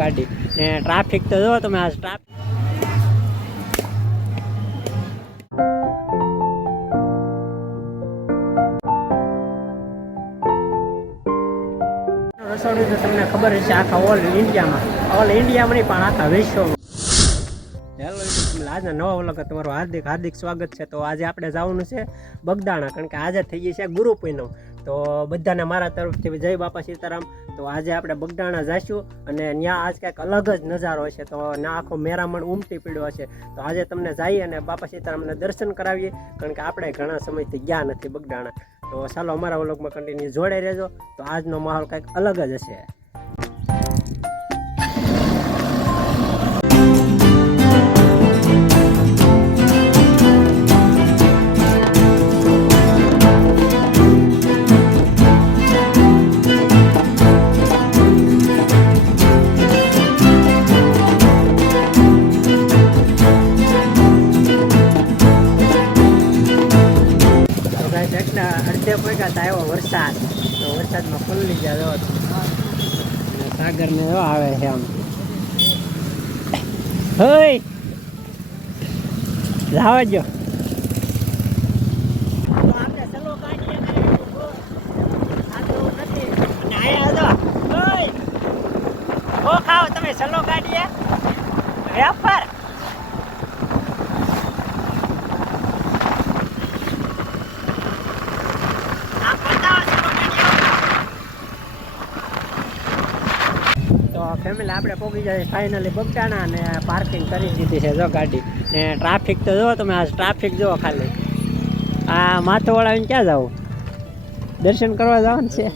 ગાડી ને ટ્રાફિક તો જો તમે આ ટ્રાફિક રસોડું તો તમને ખબર હશે આખા ઓલ ઇન્ડિયામાં નહીં પણ આખા વિશ્વમાં. હેલો આજના નવા વ્લોગ તમારું હાર્દિક સ્વાગત છે. તો આજે આપણે જવાનું છે બગદાણા, કારણ કે આજે થઈ ગઈ છે ગુરુ પૂનમ. તો બધાને મારા તરફથી જય બાપા સીતારામ. તો આજે આપણે બગદાણા જઈશું અને ત્યાં આજ કંઈક અલગ જ નજારો હશે. તો ના આખો મેરામણ ઉમટી પડ્યો હશે. તો આજે તમને જઈએ અને બાપા સીતારામને દર્શન કરાવીએ, કારણ કે આપણે ઘણા સમયથી ગયા નથી બગદાણા. તો ચાલો અમારા વ્લોગમાં કન્ટિન્યુ જોડે રહેજો. તો આજનો માહોલ કંઈક અલગ જ હશે. અડધે પૈકા તો આવ્યો વરસાદ. તો વરસાદમાં ખુલ્લી ગયા સાગર ને આવે છે આમ. હોય જવા જો. આપણે સલો કાઢીએ ખાઓ તમે સલો કાઢીએ વેપાર. ફેમિલી આપણે પહોંચી જાય ફાઇનલી બગદાણા અને પાર્કિંગ કરી દીધી છે જો ગાડી. ને ટ્રાફિક તો જુઓ તમે, આ ટ્રાફિક જુઓ ખાલી. આ માથોવાળાને ક્યાં જવું? દર્શન કરવા જવાનું છે.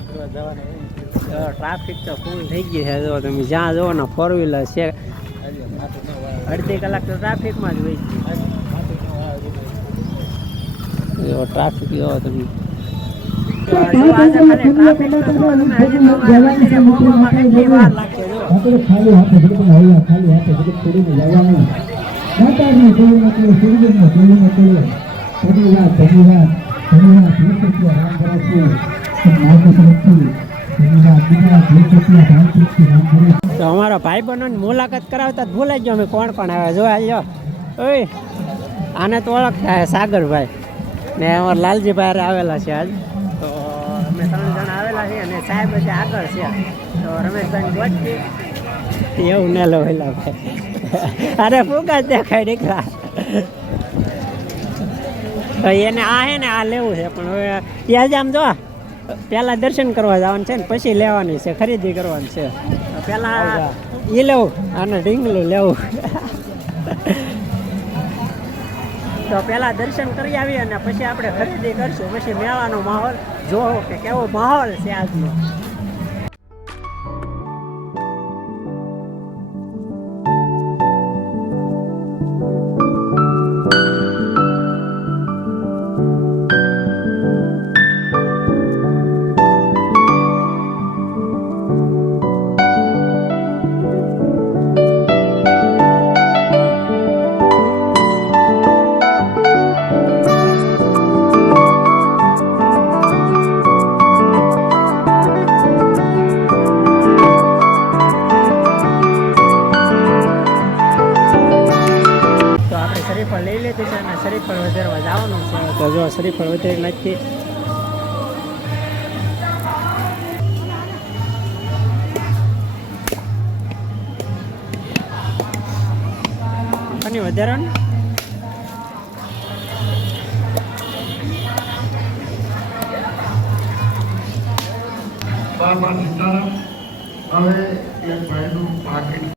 ટ્રાફિક તો ફૂલ થઈ ગઈ છે જો તમે, જ્યાં જુઓ ને ફોર વ્હીલર છે. અડધી કલાક તો ટ્રાફિકમાં જ હોય. ટ્રાફિક જુઓ તમે. તો અમારા ભાઈ બહેનોની મુલાકાત કરાવતા ભૂલાઈ ગયો અમે કોણ કોણ આવ્યા જોયા લ્યો. ઓય આને તો ઓળખતા હે સાગરભાઈ ને અમારા લાલજીભાઈ આવેલા છે આજ. તો અમે 3 જણા આવેલા છીએ અને સાહેબ હજી આગળ છે. તો રમેશભાઈ ગોઠવી એવું ને લો વેલા ભાઈ. અરે ફૂકા જ દેખાય દીકરા. તો એને આ હે ને આ લેવું છે, પણ હવે ત્યાં જ આમ જો પહેલાં દર્શન કરવા જવાનું છે ને પછી લેવાની છે, ખરીદી કરવાની છે. પહેલાં એ લેવું અને ઢીંગલું લેવું. તો પહેલાં દર્શન કરી આવીએ અને પછી આપણે ખરીદી કરશું. પછી મેળાનો માહોલ જોવો કે કેવો માહોલ છે આજનો. શ્રીફળ લઈ લીધું છે અને શ્રીફળ વધારવા જવાનું છે. તો જો શ્રીફળ વધારી નાખી. અને વધારવાનું બાબા સીતારામ. હવે એક ભાઈનું પાકીટ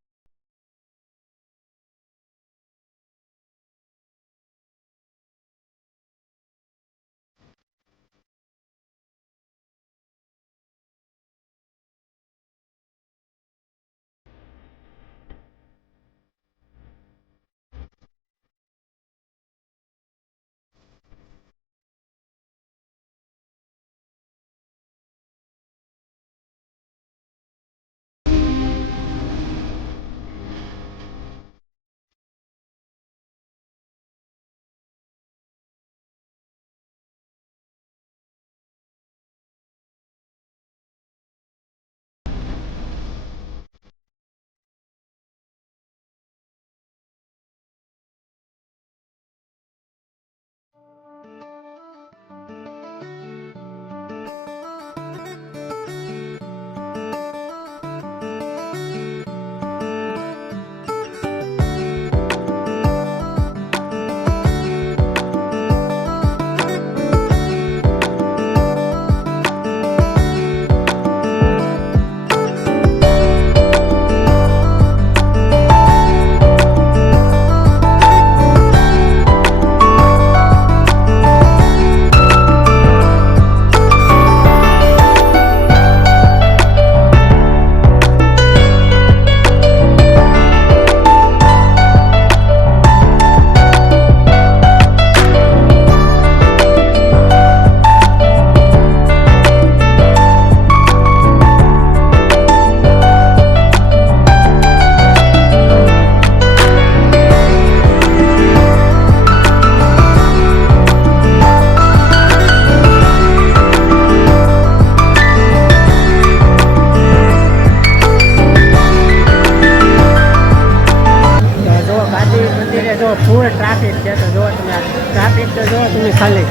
ખાલી.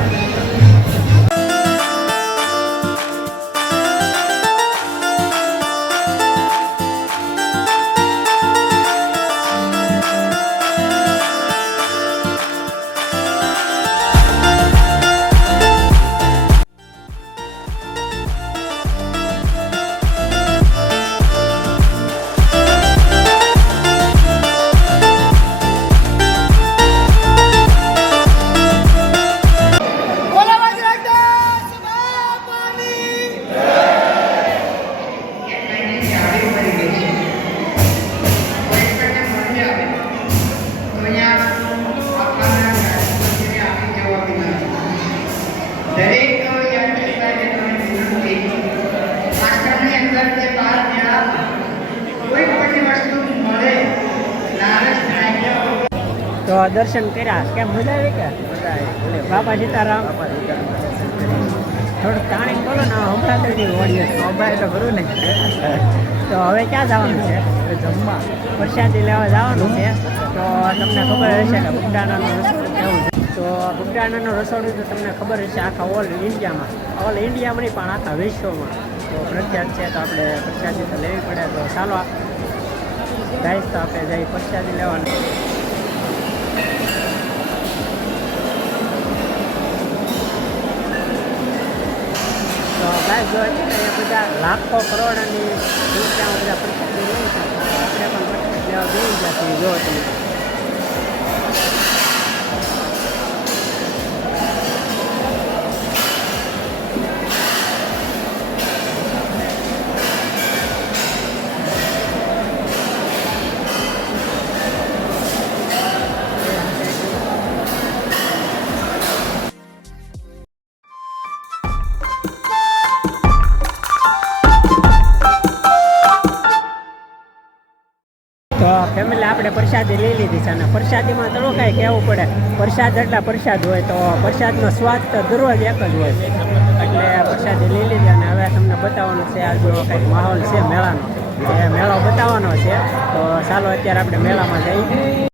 તો દર્શન કર્યા કેમ મજા આવી કે બાપા સીતારામ થોડુંક તાણી બોલો ને હમણાં તો મોબાઈલ તો કરું ને. તો હવે ક્યાં જવાનું છે? જમવા પ્રસાદી લેવા જવાનું છે. તો તમને ખબર હશે કે બગદાણાનું રસોડું કેવું છે. તો બગદાણાનું રસોડું તો તમને ખબર હશે આખા ઓલ ઇન્ડિયામાં નહીં પણ આખા વિશ્વમાં તો પ્રખ્યાત છે. તો આપણે પ્રસાદી તો લેવી પડે. તો ચાલો ગાઈસ તો આપણે જઈ પ્રસાદી લેવાનું. તો ગાઈસ જો છે ને એ બધા લાખો કરોડની સંખ્યામાં બધા પ્રસાદી લે છે. આપણે પણ પ્રસાદ લેવા જઈ ગયા છીએ. જો તમે તો ફેમિલી આપણે પ્રસાદી લઈ લીધી છે અને પ્રસાદીમાં થોડું કાંઈ કહેવું પડે. પ્રસાદ એટલા પ્રસાદ હોય તો પ્રસાદનો સ્વાદ તો દરરોજ એક જ હોય. એટલે પ્રસાદી લઈ લીધી અને હવે તમને બતાવવાનું છે આ જો કંઈક માહોલ છે મેળાનો એ મેળો બતાવવાનો છે. તો ચાલો અત્યારે આપણે મેળામાં જઈએ.